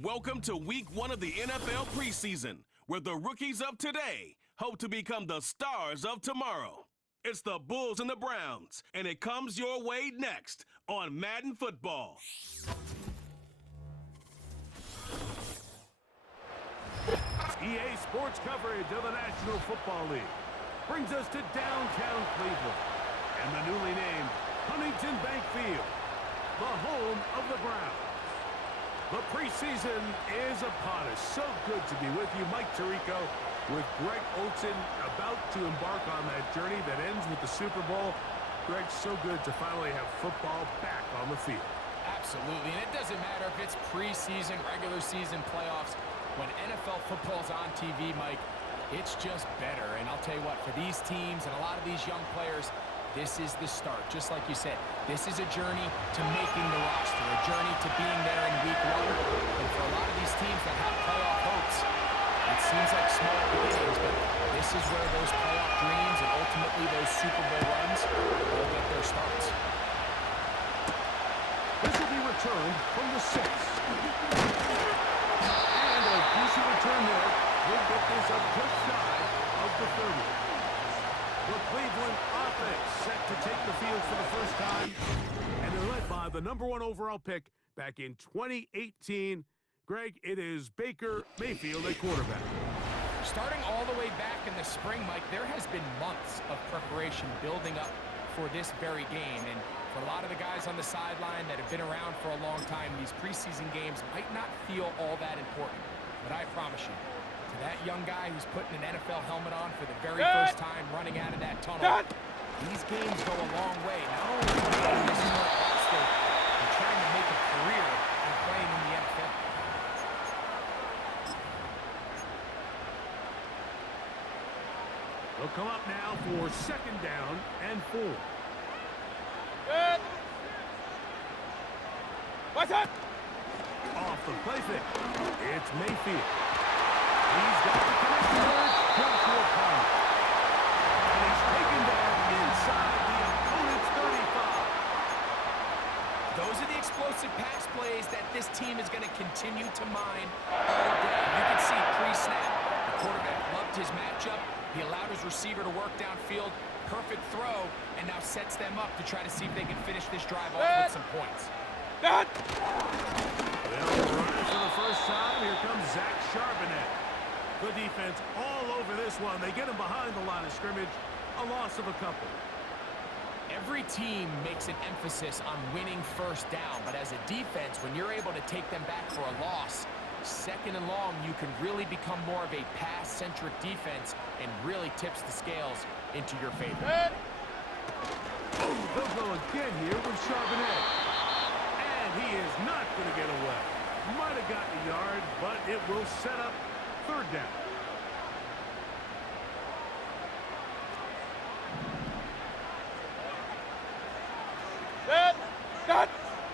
Welcome to week 1 of the NFL preseason, where the rookies of today hope to become the stars of tomorrow. It's the Bulls and the Browns, and it comes your way next on Madden Football. EA Sports coverage of the National Football League brings us to downtown Cleveland and the newly named Huntington Bank Field, the home of the Browns. The preseason is upon us. So good to be with you, Mike Tirico, with Greg Olsen about to embark on that journey that ends with the Super Bowl. Greg, so good to finally have football back on the field. Absolutely, and it doesn't matter if it's preseason, regular season, playoffs. When NFL football's on TV, Mike, it's just better. And I'll tell you what, for these teams and a lot of these young players, this is the start. Just like you said, this is a journey to making the roster, a journey to being there in week 1. And for a lot of these teams that have playoff hopes, it seems like small beginnings, but this is where those playoff dreams and ultimately those Super Bowl runs will get their starts. This will be returned from the 6. And a decent return there. We'll get this up just shy of the 30. The Cleveland offense set to take the field for the first time, and they're led by the #1 overall pick back in 2018. Greg, it is Baker Mayfield at quarterback. Starting all the way back in the spring, Mike, there has been months of preparation building up for this very game. And for a lot of the guys on the sideline that have been around for a long time, these preseason games might not feel all that important. But I promise you, to that young guy who's putting an NFL helmet on for the very first time running out of that tunnel, these games go a long way. Not only in this current roster, but trying to make a career in playing in the NFL. They'll come up now for 2nd down and 4. What's up? Off the play fake. It's Mayfield. He's got the connection. Joshua Palmer. And he's taken down inside the opponent's 35. Those are the explosive pass plays that this team is going to continue to mine all day. You can see pre-snap. The quarterback loved his matchup. He allowed his receiver to work downfield. Perfect throw, and now sets them up to try to see if they can finish this drive off with some points. Well, running for the first time, here comes Zach Charbonnet. The defense all over this one. They get him behind the line of scrimmage. A loss of a couple. Every team makes an emphasis on winning first down, but as a defense, when you're able to take them back for a loss, 2nd and long, you can really become more of a pass-centric defense and really tips the scales into your favor. Oh, they'll go again here with Charbonnet. And he is not going to get away. Might have gotten a yard, but it will set up 3rd down.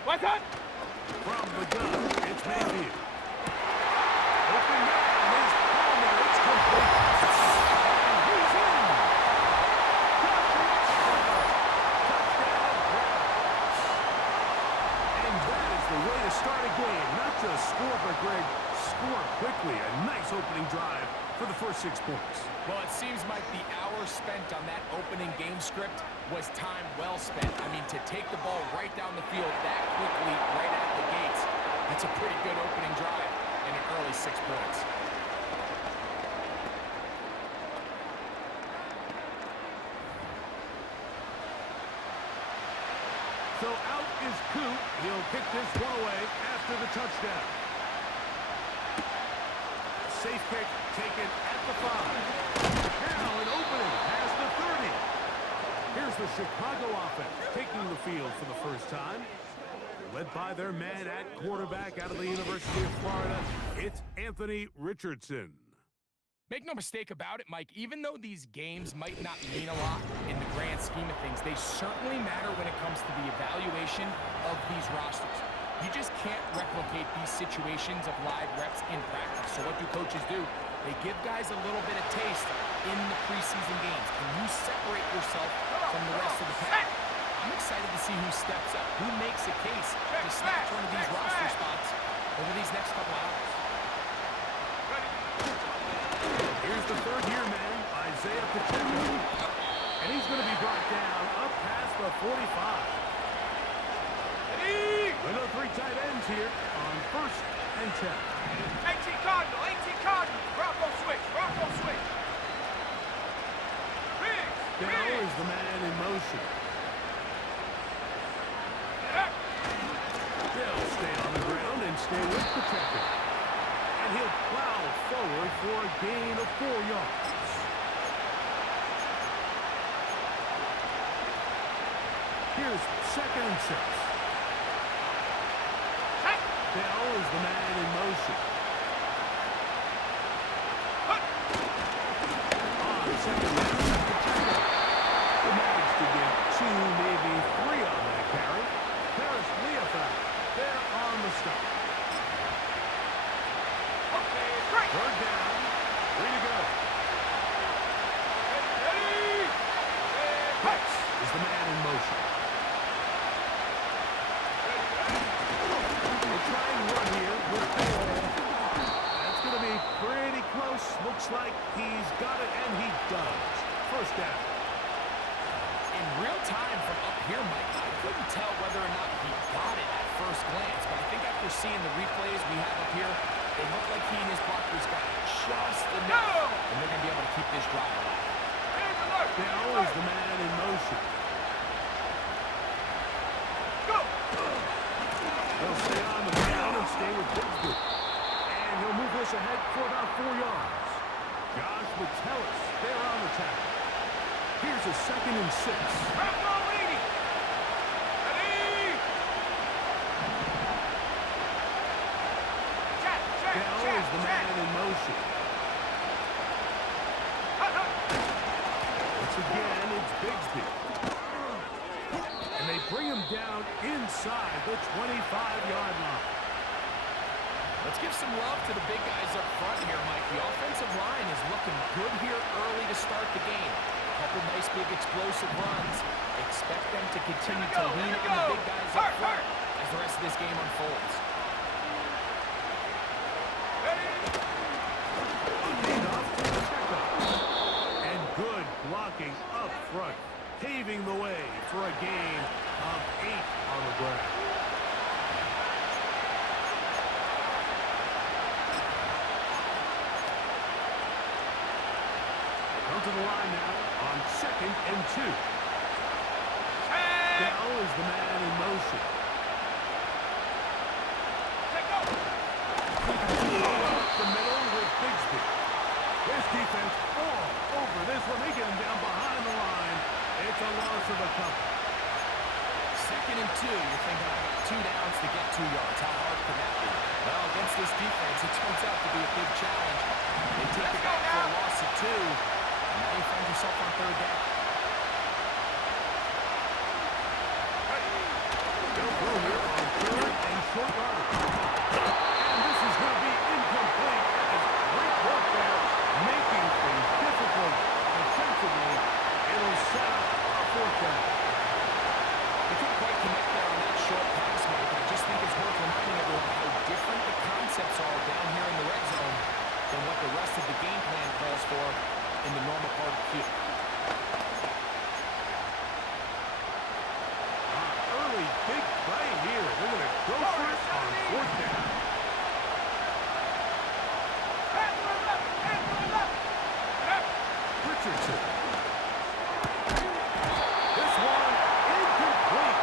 What's up? From the gun, it's Mayfield. Open man is Palmer. It's complete. And he's in. Touchdown, Browns. And that is the way to start a game. Not just score, but Greg, score quickly. A nice opening drive for the first 6 points. Well, it seems like the hour spent on that opening game script was time well spent. I mean, to take the ball right down the field that quickly, right out of the gates, that's a pretty good opening drive and an early 6 points. So out is Coop. He'll kick this one away after the touchdown. Safe kick taken at the 5. Now an opening has the 30. Here's the Chicago offense taking the field for the first time. Led by their man at quarterback out of the University of Florida, it's Anthony Richardson. Make no mistake about it, Mike, even though these games might not mean a lot in the grand scheme of things, they certainly matter when it comes to the evaluation of these rosters. You just can't replicate these situations of live reps in practice. So what do coaches do? They give guys a little bit of taste in the preseason games. Can you separate yourself from the rest of the pack? I'm excited to see who steps up, who makes a case to snatch one of these roster spots over these next couple hours. Here's the third-year man, Isaiah Pacheco. And he's going to be brought down up past the 45. We go 3 tight ends here on 1st and 10. 18 Cardinal, 18 Cardinal. Bronco switch, Bronco switch. Bell is the man in motion. They'll stay on the ground and stay with Pacheco. And he'll plow forward for a gain of 4 yards. Here's 2nd and 6. Bell is the man in motion. On 2nd down, Pacheco. He managed to get 2, maybe 3 on that carry. Paris Leofeld there on the stop. Third down. 3 to go. Pitts is the man in motion. They'll try and run here with the ball. That's going to be pretty close. Looks like he's got it, and he does. First down. In real time from up here, Mike, I couldn't tell whether or not he got it at first glance, but I think after seeing the replays we have up here, it looked like he and his blockers got just enough, and they're going to be able to keep this drive alive. Bell is the man in motion. They'll stay on the ground and stay with Bigsby. And he'll move this ahead for about 4 yards. Josh Metellus there on the tackle. Here's a 2nd and 6. Bell is the man in motion. Once again, it's Bigsby. And they bring him down inside the 25-yard line. Let's give some love to the big guys up front here, Mike. The offensive line is looking good here early to start the game. A couple nice big explosive runs. Expect them to continue to lean on the big guys up front as the rest of this game unfolds. And good blocking up front, paving the way for a gain of 8 on the ground. Come to the line now on 2nd and 2. Bell is the man in motion. Up the middle with Bigsby. This defense all over this one. They get him down behind the line. It's a loss of a couple. 2nd and 2. You're thinking, I got 2 downs to get 2 yards. How hard can that be? Well, against this defense, it turns out to be a big challenge. They take it back for a loss of 2, and now you find yourself on 3rd down. They'll go here on 3rd and short yardage. And this is going to be incomplete. It's great work there, making things difficult defensively. It'll set up a 4th down. They couldn't quite connect there on that short pass, Mike. I just think it's worth reminding everyone how different the concepts are down here in the red zone than what the rest of the game plan calls for in the normal part of the field. Early big play here. They're going to go for it on 4th down. Richardson. This one incomplete.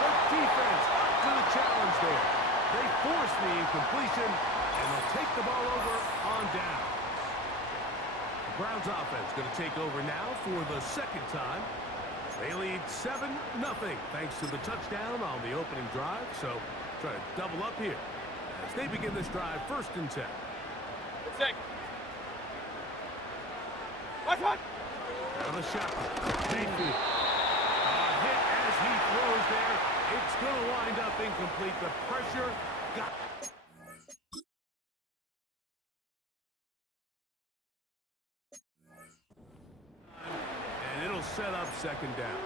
The defense up to the challenge there. They force the incompletion, and they'll take the ball over on down. The Browns offense going to take over now for the 2nd time. They lead 7-0 thanks to the touchdown on the opening drive. So try to double up here as they begin this drive 1st and 10. Now the shot. Mayfield. A hit as he throws there. It's going to wind up incomplete. The pressure got... And it'll set up 2nd down.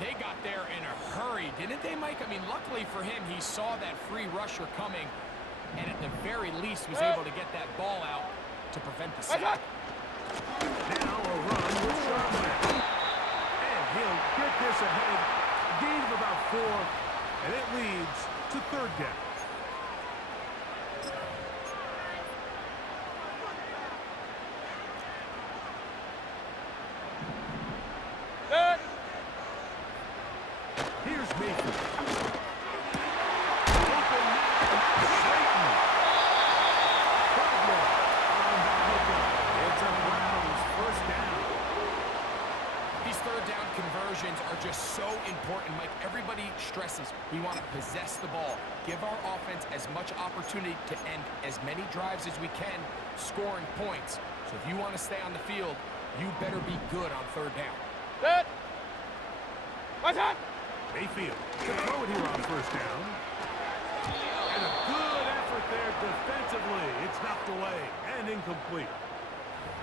They got there in a hurry, didn't they, Mike? I mean, luckily for him, he saw that free rusher coming, and at the very least was able to get that ball out to prevent the sack. Now a run with Sharman. And he'll get this ahead. Gain of about 4, and it leads to third down. Here's Mayfield. Open man, Slayton. Problem on that hookup. It's a Browns first down. These third down conversions are just so important, Mike. Everybody stresses we want to possess the ball, give our offense as much opportunity to end as many drives as we can, scoring points. So if you want to stay on the field, you better be good on third down. Good. What's that? Mayfield to throw it here on first down. And a good effort there defensively. It's knocked away and incomplete.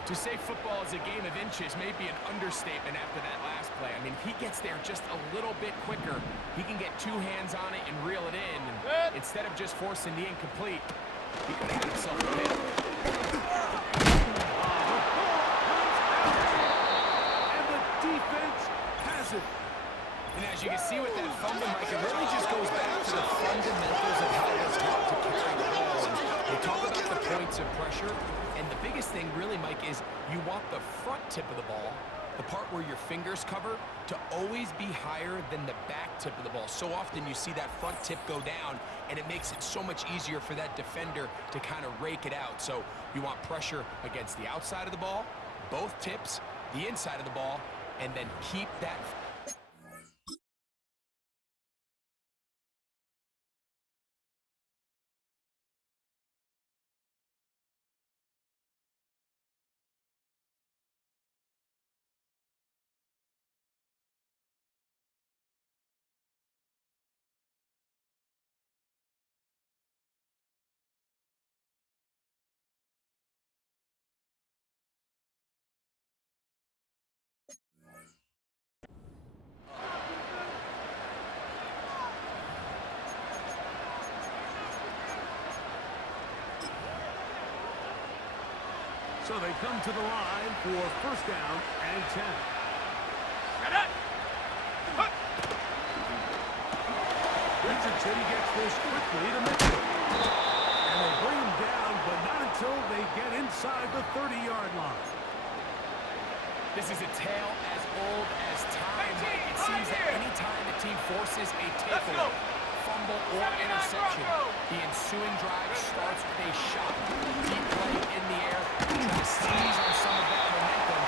To say football is a game of inches may be an understatement after that last play. I mean, if he gets there just a little bit quicker, he can get 2 hands on it and reel it in. And instead of just forcing the incomplete, he could have had himself a pick. And the defense has it. And as you can see with that fumble, Mike, it really just goes back to the fundamentals of how it's taught to carry the ball. And they talk about the points of pressure. And the biggest thing really, Mike, is you want the front tip of the ball, the part where your fingers cover, to always be higher than the back tip of the ball. So often you see that front tip go down, and it makes it so much easier for that defender to kind of rake it out. So you want pressure against the outside of the ball, both tips, the inside of the ball, and then keep that. So they come to the line for first down and 10. Richardson gets this quickly to Mitchell. And they bring him down, but not until they get inside the 30-yard line. This is a tale as old as time, Mike. It seems that any time a team forces a takeaway, fumble, or interception, the ensuing drive starts with a shot. Deep play in the air, trying to seize on some of that momentum.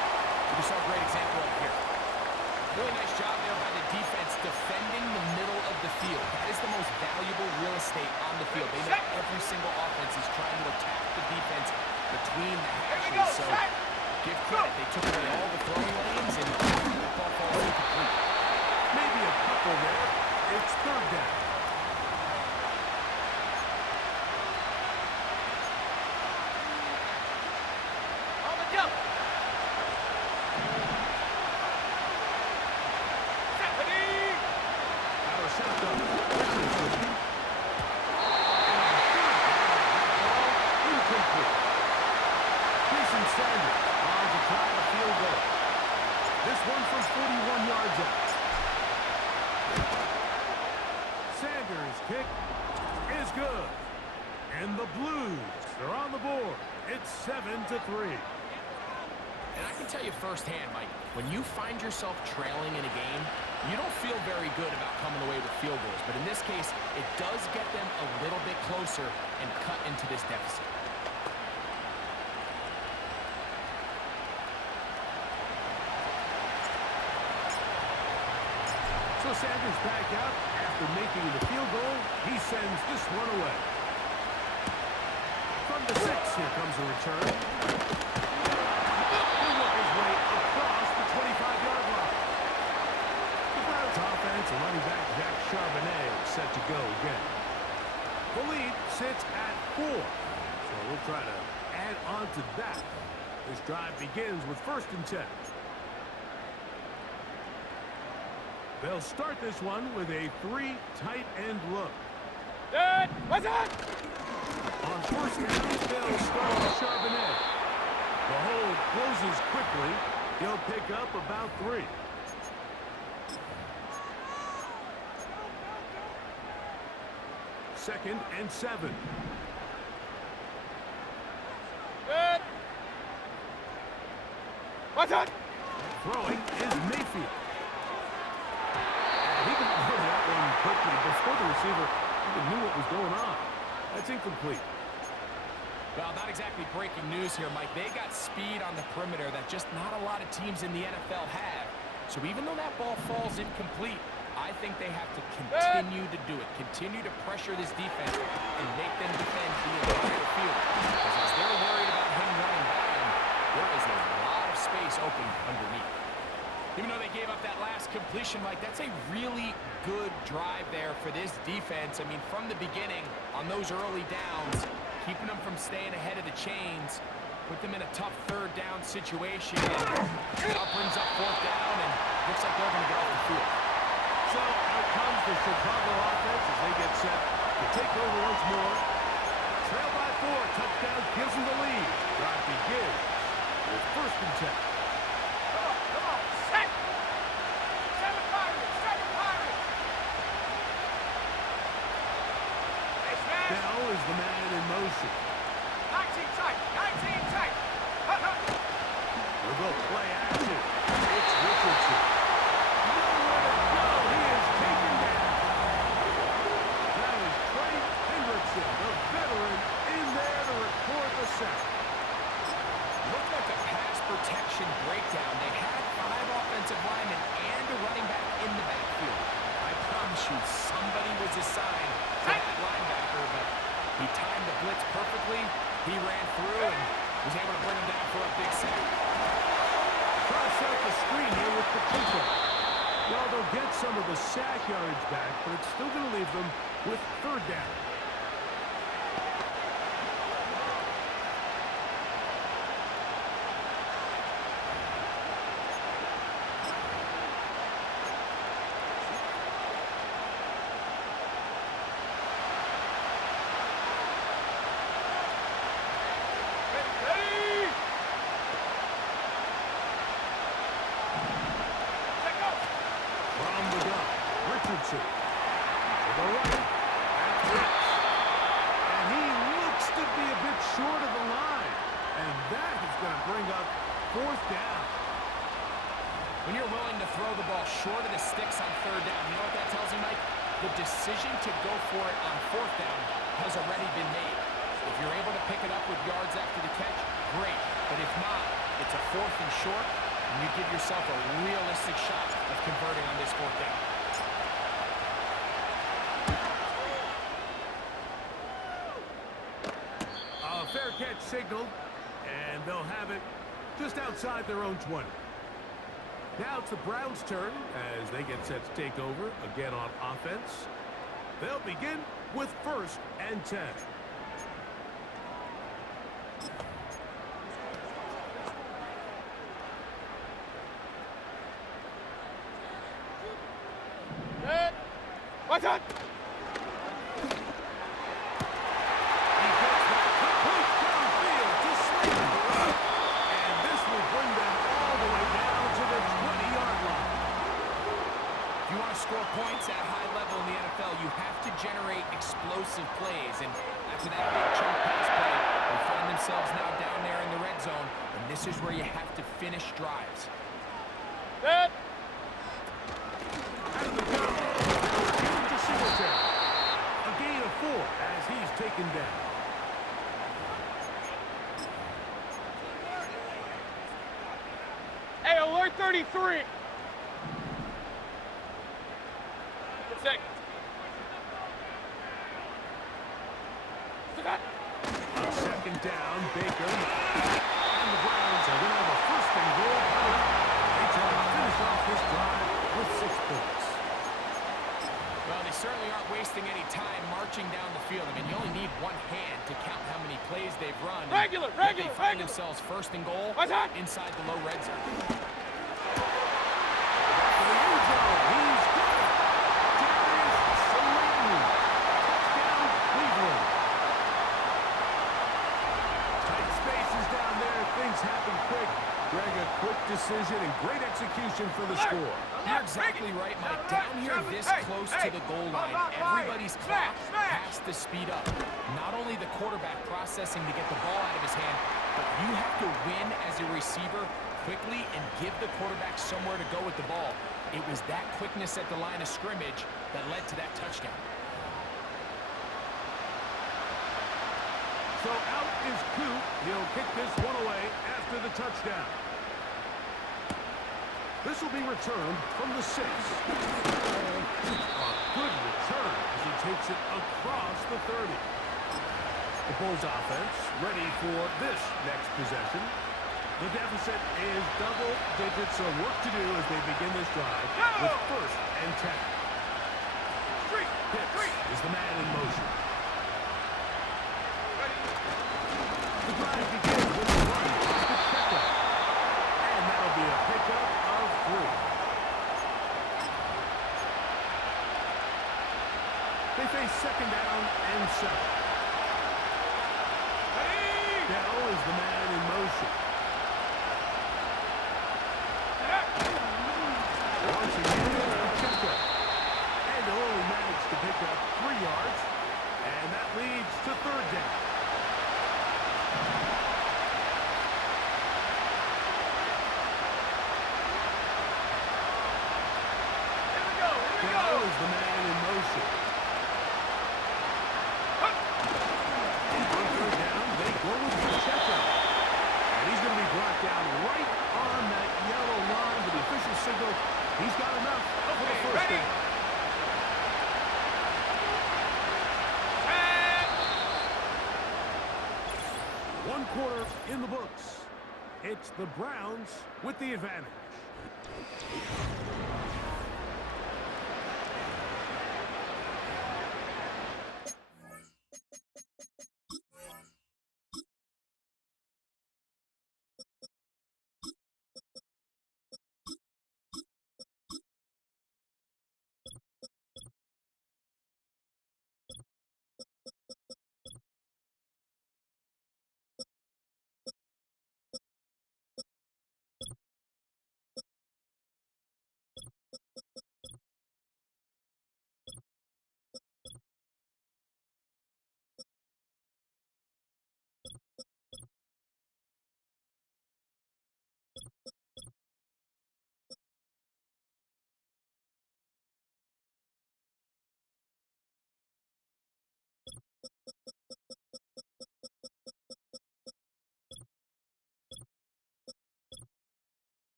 We saw a great example right here. Really nice job there by the defense defending the middle of the field. That is the most valuable real estate on the field. They know every single offense is trying to attack the defense between the hashes. So give credit. They took away all the throwing lanes and the ball falls incomplete. Maybe a couple there. It's third down. On the jump. Stephanie. Out of shotgun. Richardson. Incomplete. Jason Sanders on to try a field goal. This one from 41 yards out. Sanders' kick is good. And the Blues are on the board. It's 7-3. And I can tell you firsthand, Mike, when you find yourself trailing in a game, you don't feel very good about coming away with field goals. But in this case, it does get them a little bit closer and cut into this deficit. So Sanders back out after making the field goal. He sends this one away. From the 6, here comes a return. He'll work his way across the 25-yard line. The Browns offense and running back Jack Charbonnet set to go again. The lead sits at 4. So we'll try to add on to that. This drive begins with 1st and 10. They'll start this one with a 3 tight end look. Good. What's that? On first down, they'll start with Charbonnet. The hole closes quickly. He'll pick up about 3. Second and 7. Good. What's that? Throwing is Mayfield. And he got rid of that one quickly before the receiver even knew what was going on. That's incomplete. Well, not exactly breaking news here, Mike. They got speed on the perimeter that just not a lot of teams in the NFL have. So even though that ball falls incomplete, I think they have to continue to do it. Continue to pressure this defense and make them defend the entire field. Because as they're worried about him running by them, there is a lot of space open underneath. Even though they gave up that last completion, Mike, that's a really good drive there for this defense. I mean, from the beginning, on those early downs, keeping them from staying ahead of the chains, put them in a tough third down situation, and now brings up fourth down, and looks like they're going to get off the field. So out comes the Chicago offense as they get set to take over once more. Trail by 4, touchdown gives them the lead. Drive begins with first and 10. Come on. Set. Seven Pirates. Seven Pirates. Hey, smash. Bell is the man in motion. 19 tight. 19 tight. We'll go play action. It's Richardson. Nowhere to go. He is taken down. That is Trey Hendrickson, the veteran, in there to record the sack. Looked like a pass protection breakdown. They had 5 offensive linemen and a running back in the backfield. I promise you, somebody was assigned to that linebacker, but he timed the blitz perfectly. He ran through and was able to bring him down for a big sack. Cross out the screen here with Pacheco. Well, they'll get some of the sack yardage back, but it's still going to leave them with third down. Ready. Check out. From the gun, Richardson. To the right. That's Rich. And he looks to be a bit short of the line. And that is going to bring up fourth down. When you're willing to throw the ball short of the sticks on third down, you know what that tells you, Mike? The decision to go for it on fourth down has already been made. If you're able to pick it up with yards after the catch, great. But if not, it's a fourth and short, and you give yourself a realistic shot of converting on this fourth down. A fair catch signaled, and they'll have it just outside their own 20. Now it's the Browns' turn as they get set to take over again on offense. They'll begin with first and 10. Good. What's that? He gets that complete downfield to Slater. And this will bring them all the way down to the 20-yard line. If you want to score points at a high level in the NFL, you have to generate explosive plays. And after that big chunk pass play, they find themselves now down there in the red zone. And this is where you have to finish drives. Good. Out of the gun. Give to Singletary. A gain of 4 as he's taken down. Hey, alert 33. Second. What's that? On second down, Baker. And the Browns are going to have a first and goal coming up. They try to finish off this drive with 6 points. Well, they certainly aren't wasting any time marching down the field. I mean, you only need one hand to count how many plays they've run. Regular. They find themselves first and goal What's that? inside the low red zone. To the end zone. He's Quick decision and great execution for the score. You're exactly right, Mike. Down here this close to the goal line, everybody's clock has to speed up. Not only the quarterback processing to get the ball out of his hand, but you have to win as a receiver quickly and give the quarterback somewhere to go with the ball. It was that quickness at the line of scrimmage that led to that touchdown. So out is Coop. He'll kick this one away after the touchdown. This will be returned from the 6. A good return as he takes it across the 30. The Bulls offense ready for this next possession. The deficit is double digits, so work to do as they begin this drive with 1st and 10. Pitts is the man in motion. The drive begins with a run to pickup. And that'll be a pickup of 3. They face 2nd down and 7. Dell is the man in motion. Once again, a checkup. And they'll only manage to pick up 3 yards. And that leads to 3rd down. Dell is the man in motion. And on 3rd down, they go with the checkup. And he's going to be brought down right on that yellow line with the official signal. He's got enough for the 1st down. One quarter in the books. It's the Browns with the advantage.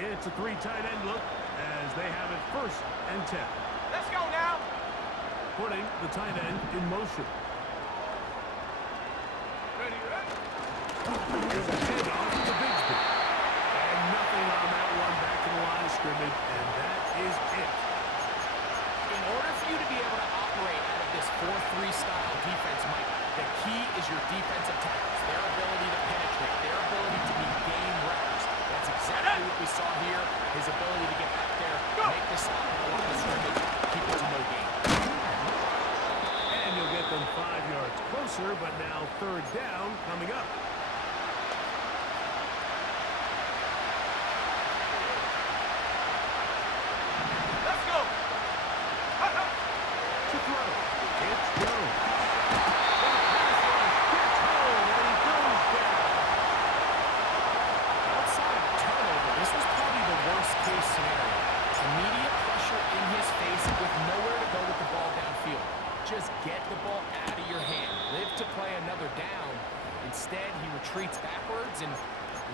It's a 3 tight end look as they have it 1st and 10. Let's go now. Putting the tight end in motion. Ready. There's a handoff to Bigsby. And nothing on that one back to the line of scrimmage, and that is it. In order for you to be able to operate out of this 4-3 style defense, Mike, the key is your defensive tackles, their ability to penetrate, their ability to be game wreckers. That's exactly what we saw here, his ability to get back there, make the stop at the line of scrimmage, keep it to no gain. And you'll get them 5 yards closer, but now 3rd down coming up. Let's go. To throw, it's Jones. The pass rush gets home, and he goes down. Outside of a turnover, this was probably the worst-case scenario. Immediate pressure in his face with nowhere to go with the ball downfield. Just get the ball out of your hand. Live to play another down. Instead, he retreats backwards and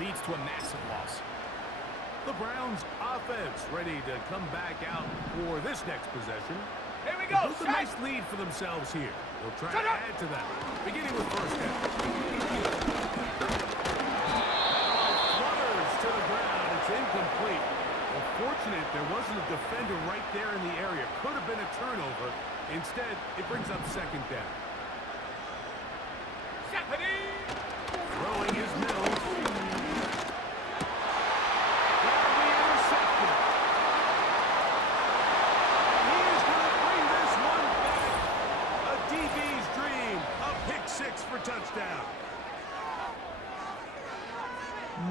leads to a massive loss. The Browns offense ready to come back out for this next possession. Here we go. Built a nice lead for themselves here. They'll try to add to that, beginning with 1st down. Flutters to the ground. It's incomplete. Unfortunate there wasn't a defender right there in the area. Could have been a turnover. Instead, it brings up 2nd down. Throwing his Mills. That'll be intercepted. And he is going to bring this one back touchdown.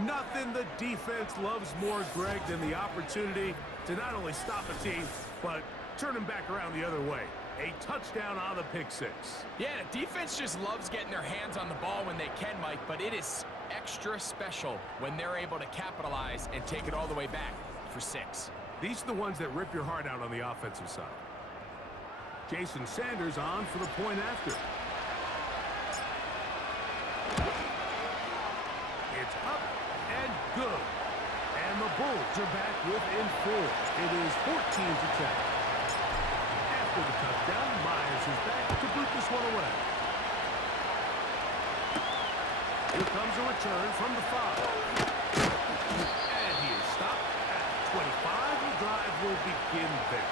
Nothing the defense loves more, Greg, than the opportunity to not only stop a team, but turn them back around the other way. A touchdown on the pick six. Yeah, the defense just loves getting their hands on the ball when they can, Mike, but it is extra special when they're able to capitalize and take it all the way back for 6. These are the ones that rip your heart out on the offensive side. Jason Sanders on for the point after. It's up and good. And the Bulls are back within 4. It is 14-10. After the touchdown, Myers is back to boot this one away. Here comes a return from the 5. And he is stopped at 25. The drive will begin there.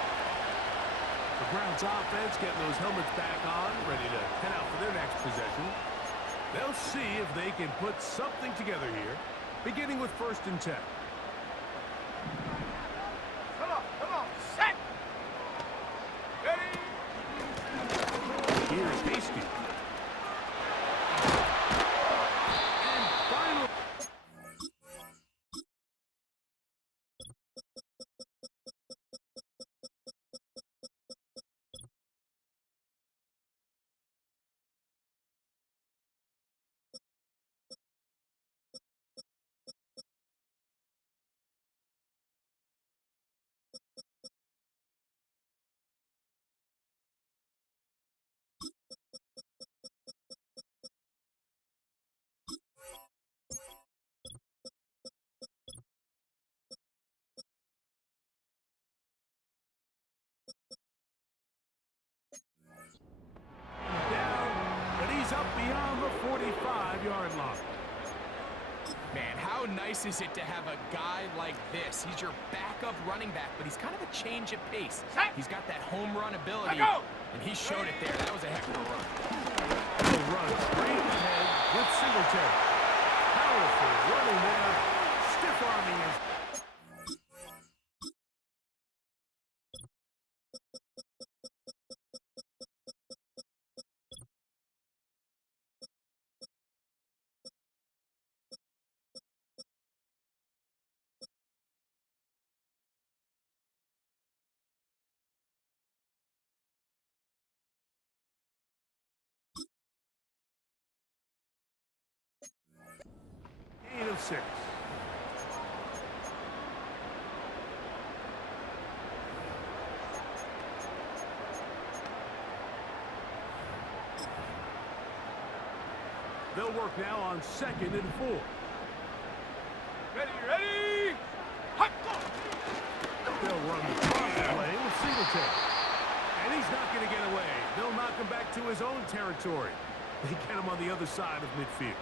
The Browns offense getting those helmets back on, ready to head out for their next possession. They'll see if they can put something together here, beginning with 1st and 10. Come on, set! Ready? Here's Hasty. And finally... up beyond the 45-yard line. Man, how nice is it to have a guy like this? He's your backup running back, but he's kind of a change of pace. He's got that home run ability, and he showed it there. That was a heck of a run. He'll run straight ahead with Singletary. Powerful running there. Stiff arming his... of 6. They'll work now on 2nd and 4. Ready? Hot go! They'll run the cross play with Singletary. And he's not going to get away. They'll knock him back to his own territory. They get him on the other side of midfield.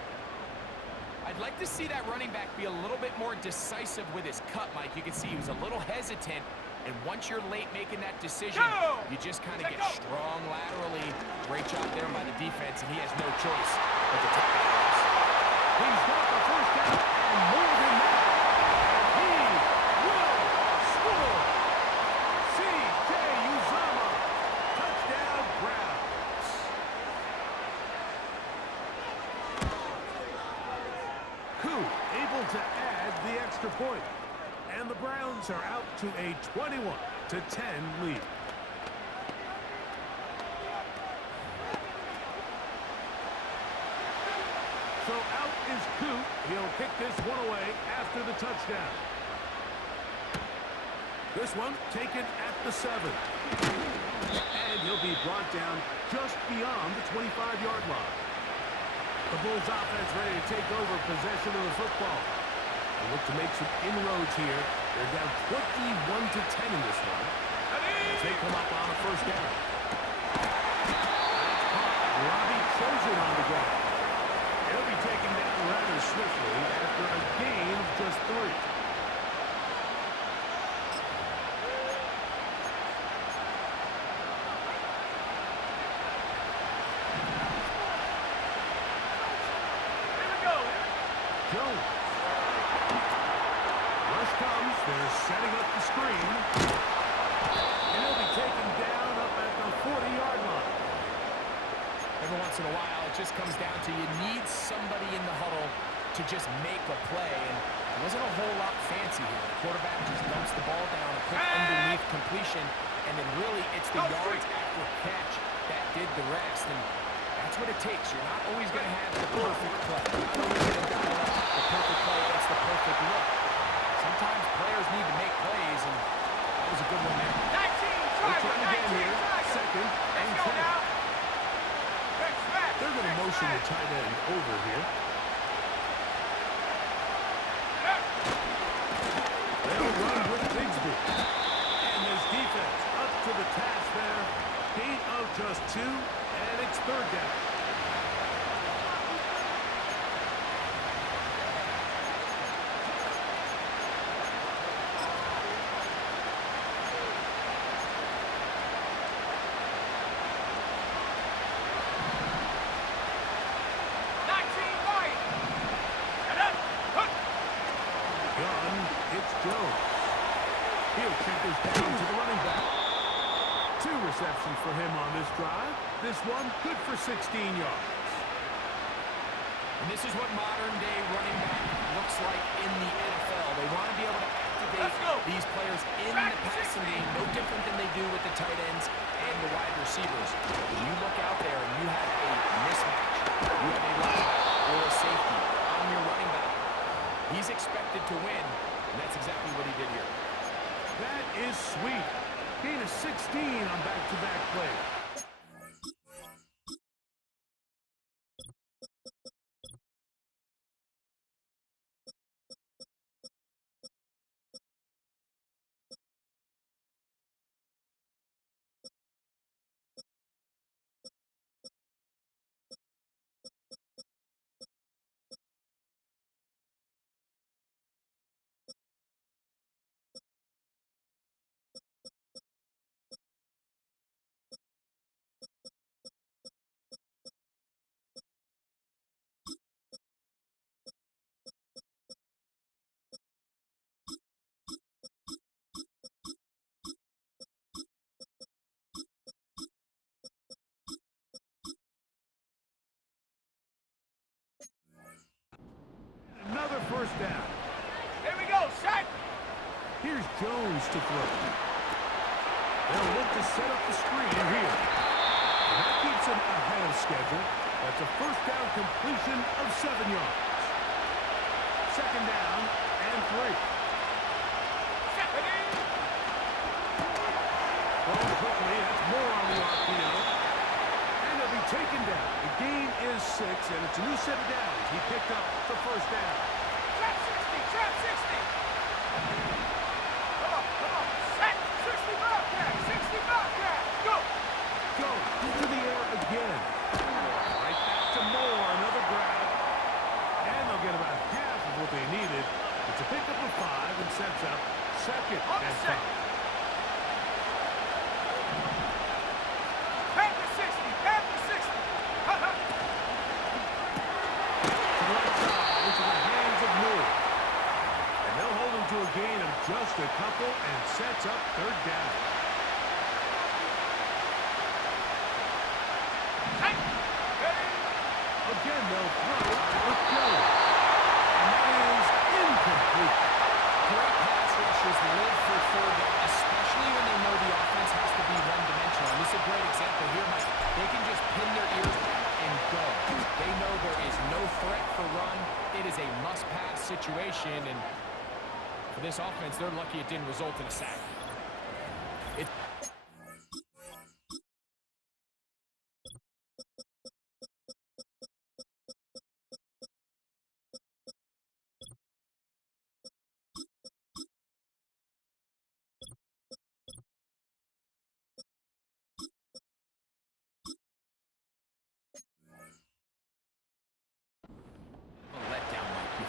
I'd like to see that running back be a little bit more decisive with his cut, Mike. You can see he was a little hesitant, and once you're late making that decision, you just kind of get strong laterally. Great job there by the defense, and he has no choice but to take that pass. He's got the first down, and more than that, he will score. C.J. Uzomah, touchdown Browns. Able to add the extra point. And the Browns are out to a 21-10 lead. So out is Coop. He'll kick this one away after the touchdown. This one taken at the 7. And he'll be brought down just beyond the 25-yard line. The Bulls offense ready to take over possession of the football. They look to make some inroads here. They're down 21-10 in this one. As they come up on a first down. Robbie Chosen on the ground. He'll be taken down rather swiftly after a gain of just 3. Jones. Rush comes. They're setting up the screen. And he'll be taken down up at the 40-yard line. And every once in a while, it just comes down to you need somebody in the huddle to just make a play. And it wasn't a whole lot fancy here. The quarterback just dumps the ball down, a quick underneath completion, and then really it's the yards after catch that did the rest. And that's what it takes. You're not always going to have the perfect play. You're not always going to dial up the perfect play against the perfect look. Sometimes players need to make plays, and that was a good one there. 19, we're trying again here. Second and 10. They're going to motion the tight end over here. They'll run with Bigsby. And this defense up to the task there. Gain of just 2, and it's third down. Receptions for him on this drive. This one good for 16 yards. And this is what modern-day running back looks like in the NFL. They want to be able to activate these players in the passing game, no different than they do with the tight ends and the wide receivers. When you look out there and you have a mismatch, you have a linebacker or a safety on your running back, he's expected to win, and that's exactly what he did here. That is sweet. Gain of 16 on back-to-back plays. Another first down. Here we go, set. Here's Jones to throw. They'll look to set up the screen here. And that keeps him ahead of schedule. That's a first down completion of 7 yards. Second down and 3. Going quickly, that's more on the RPO. And he'll be taken down. The gain is 6, and it's a new set of downs. He picked up the first down. Trap 60, trap 60. Come on, set. 60 Bobcat, 60 Bobcat. Go. Go into the air again. Right back to Moore, another grab. And they'll get about half of what they needed. It's a pickup of 5 and sets up second and 5. A gain of just a couple and sets up third down. Again, they'll throw with Jones. And that is incomplete. Great pass rushers live for third down, especially when they know the offense has to be one-dimensional. And this is a great example here, Mike. They can just pin their ears back and go. They know there is no threat for run. It is a must-pass situation, and for this offense, they're lucky it didn't result in a sack.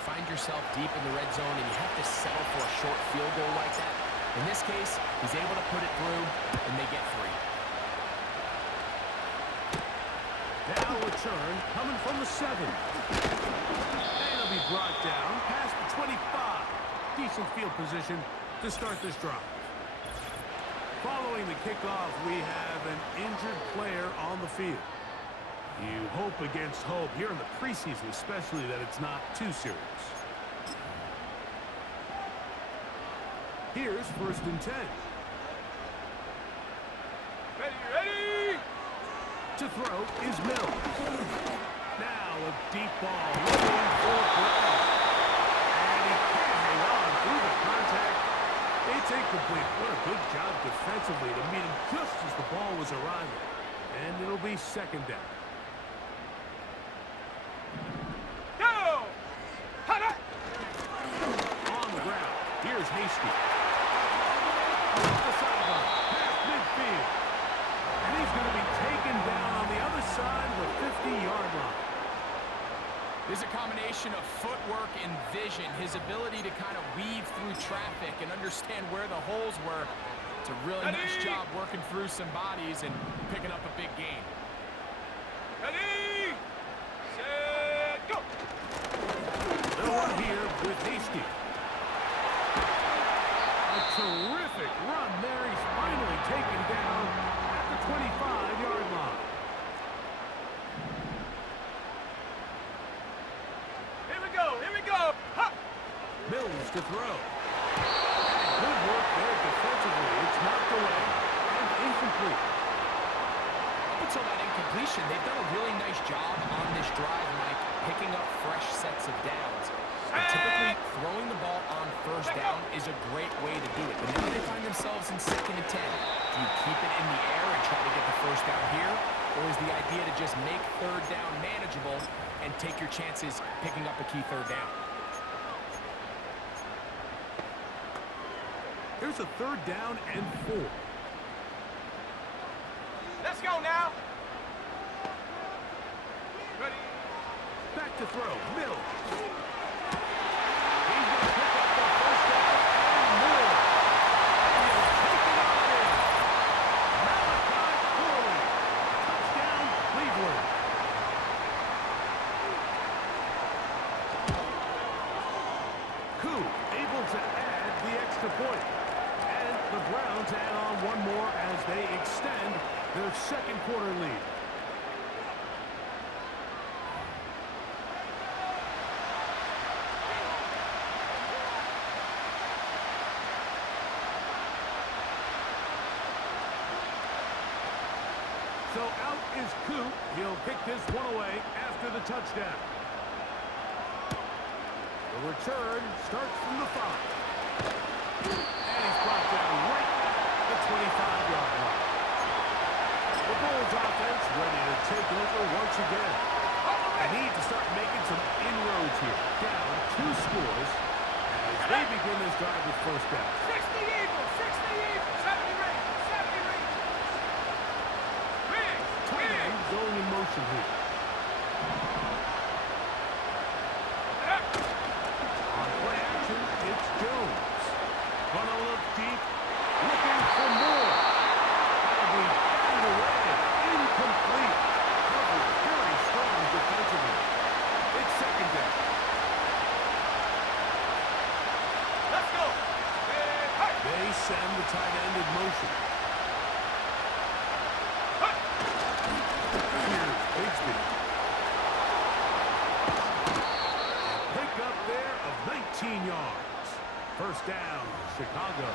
Find yourself deep in the red zone and you have to settle for a short field goal like that. In this case, he's able to put it through, and they get 3. Now return coming from the 7. And he'll be brought down past the 25. Decent field position to start this drive. Following the kickoff, we have an injured player on the field. You hope against hope here in the preseason, especially that it's not too serious. Here's 1st and 10. Ready! To throw is Mills. Now a deep ball looking for Brown. And he can't hang on through the contact. It's incomplete. What a good job defensively to meet him just as the ball was arriving. And it'll be 2nd down. Go! Hut! On the ground, here's Hasty. Off the sideline, past midfield. And he's going to be taken down on the other side of the 50-yard line. There's a combination of footwork and vision, his ability to kind of weave through traffic and understand where the holes were. It's a really nice job working through some bodies and picking up a big gain. Ready! Set, go! The one here with Hasty. A terrific run there. He's finally taken down at the 25-yard line. Here we go! Ha! Mills to throw. And good work there defensively. It's knocked away and incomplete. Up until that incompletion, they've done a really nice job on this drive, Mike, picking up fresh sets of downs. And typically, throwing the ball on 1st down is a great way to do it. But now they find themselves in 2nd and 10. Do you keep it in the air and try to get the 1st down here? Or is the idea to just make 3rd down manageable and take your chances picking up a key 3rd down? Here's a 3rd down and 4. Let's go now! Ready? Back to throw. Mills. He's going to pick up the 1st down and more. And he'll take it on in. Malachi Corley. Touchdown, Cleveland. Koo able to add the extra point. And the Browns add on one more as they extend their 2nd quarter lead. So out is Koo. He'll pick this one away after the touchdown. The return starts from the 5. And he's brought down right at the 25-yard line. The Bulls offense ready to take over once again. They need to start making some inroads here. Down 2 scores as they begin this drive with 1st down. 60 Eagles! 60 Eagles! 70 Rangers! 70 Rangers! Riggs! Tight end going in motion here. On play action, it's Jones. Gonna look deep, looking for more. That'll be batted away, incomplete. Covered very strong defensively. It's 2nd down. Let's go! They send the tight end in motion. Here's Bigsby. Pick up there of 19 yards. 1st down, Chicago.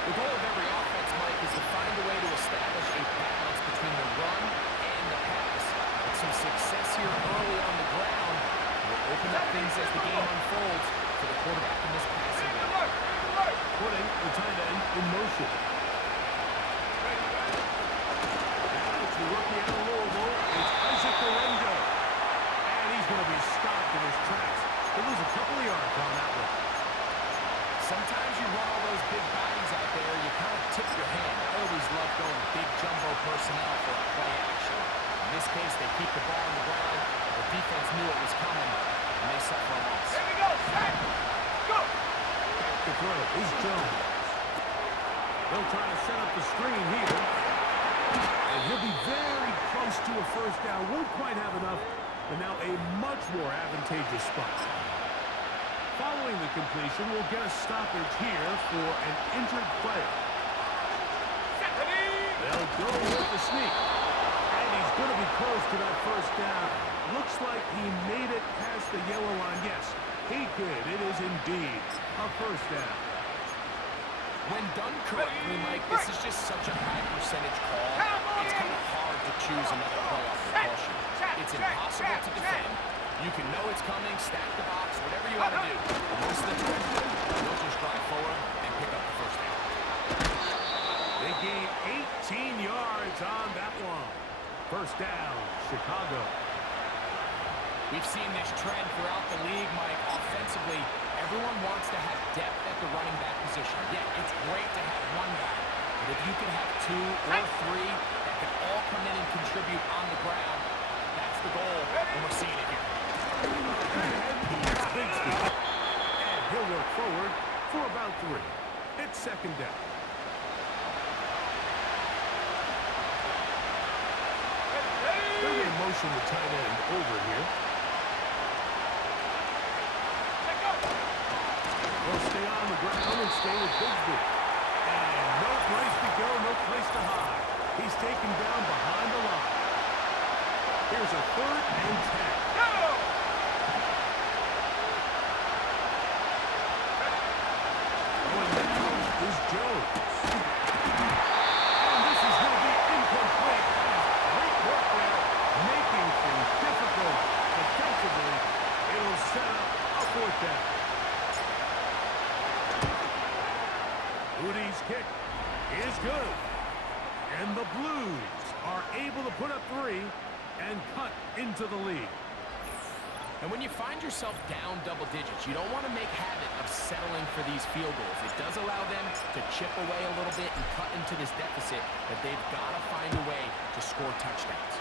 The goal of every offense, Mike, is to find a way to establish a balance between the run and the pass. With some success here early on the ground will open up things as the game unfolds for the quarterback in this passing game. Putting the tight end in motion. Now it's the rookie out of Louisville. It's Isaac Lorenzo. And he's going to be stopped in his tracks. He'll lose a couple of yards on that one. Sometimes you run all those big bodies out there, you kind of tip your hand. I always love going big jumbo personnel for a play action. In this case, they keep the ball on the ground. The defense knew it was coming, and they suffer a loss. Here we go! Set! Go! The throw is Jones. They'll try to set up the screen here. And he'll be very close to a 1st down. Won't quite have enough, but now a much more advantageous spot. Following the completion, we'll get a stoppage here for an injured player. They'll go with the sneak. And he's going to be close to that first down. Looks like he made it past the yellow line. Yes, he did. It is indeed a first down. When done correctly, Mike, this is just such a high percentage call. It's kind of hard to choose another play off the call sheet. It's impossible to defend. You can know it's coming, stack the box, whatever you want to do. But most of the time, they'll just drive forward and pick up the first down. They gain 18 yards on that one. First down, Chicago. We've seen this trend throughout the league, Mike. Offensively, everyone wants to have depth at the running back position. Yeah, it's great to have one guy, but if you can have two or three that can all come in and contribute on the ground, that's the goal, and we're seeing it here. And he'll work forward for about 3. It's second down. They're going to motion the tight end over here. They'll stay on the ground and stay with Bigsby. And no place to go, no place to hide. He's taken down behind the line. Here's a 3rd and 10. Go! Going down is Jones. And this is going to be incomplete. Great work there, making things difficult defensively. It'll set up a 4th down. Udi's kick is good. And the Blues are able to put up 3 and cut into the lead. And when you find yourself down double digits, you don't want to make habit of settling for these field goals. It does allow them to chip away a little bit and cut into this deficit, but they've got to find a way to score touchdowns.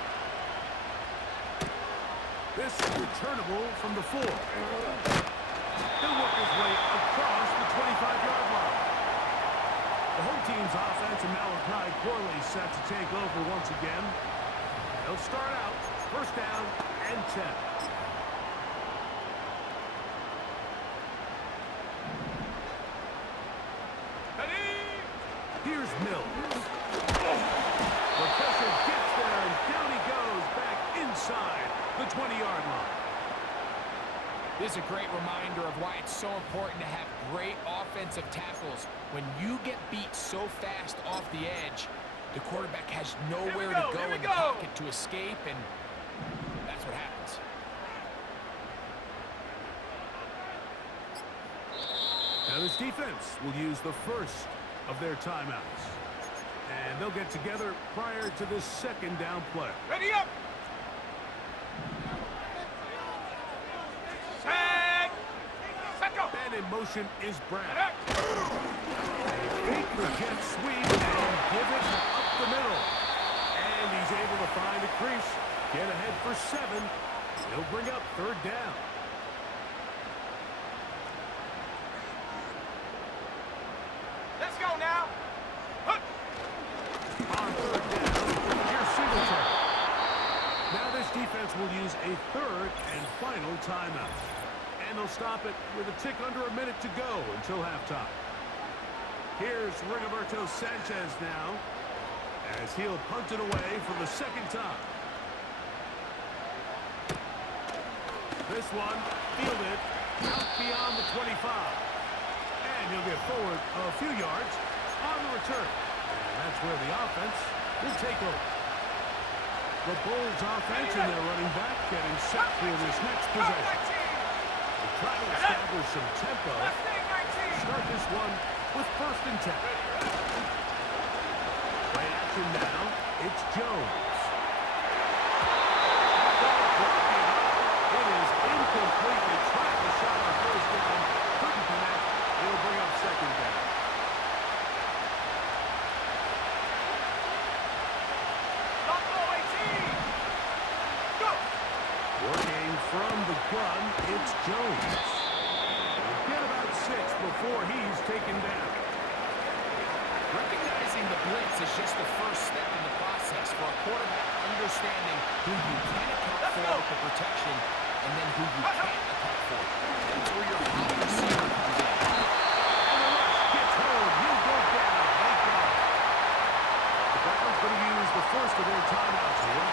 This is returnable from the 4. He'll work his way across the 25-yard line. The home team's offense and Malachi Corley set to take over once again. They'll start out first down and 10. Here's Mills. The pressure gets there, and down he goes back inside the 20-yard line. This is a great reminder of why it's so important to have great offensive tackles. When you get beat so fast off the edge, the quarterback has nowhere to go in the pocket to escape, and that's what happens. Now this defense will use the first of their timeouts. And they'll get together prior to this second down play. Ready up! Set! Set go! And in motion is Brad. Fake the jet sweep and give it up the middle. And he's able to find a crease. Get ahead for 7. He'll bring up 3rd down. Let's go now! Hup. On 3rd down, here's Singletary. Now this defense will use a 3rd and final timeout. And they'll stop it with a tick under a minute to go until halftime. Here's Rigoberto Sanchez now, as he'll punt it away for the 2nd time. This one fielded out beyond the 25. And he'll get forward a few yards on the return. And that's where the offense will take over. The Bulls offense and their running back getting set for this next possession. They try to establish some tempo. Start this one with 1st and 10. Play action now. It's Jones. It is incomplete. They tried the shot on 1st down. Couldn't connect. It'll bring up 2nd down. Working from the gun, it's Jones. Get about 6 before he's taken down. Recognizing the blitz is just the first step in the process for a quarterback understanding who you can account for with the protection and then who you can't account for. That's where your hot receiver comes in. And the rush gets home. He'll go down. Thank God. The Browns going to use the first of their timeouts here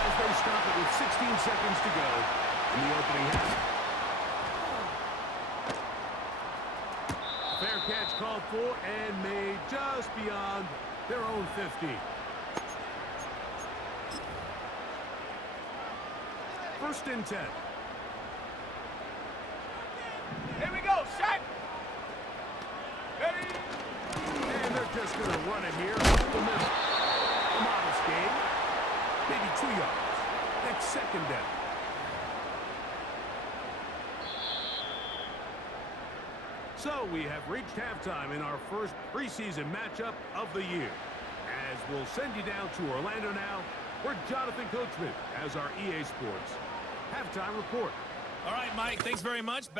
as seconds to go in the opening half. Fair catch called for and made just beyond their own 50. First and 10. Here we go, set. Ready. And they're just going to run it here up the middle. A modest gain. Maybe 2 yards. Next second down. So we have reached halftime in our first preseason matchup of the year. As we'll send you down to Orlando now, where Jonathan Coachman has our EA Sports halftime report. All right, Mike, thanks very much.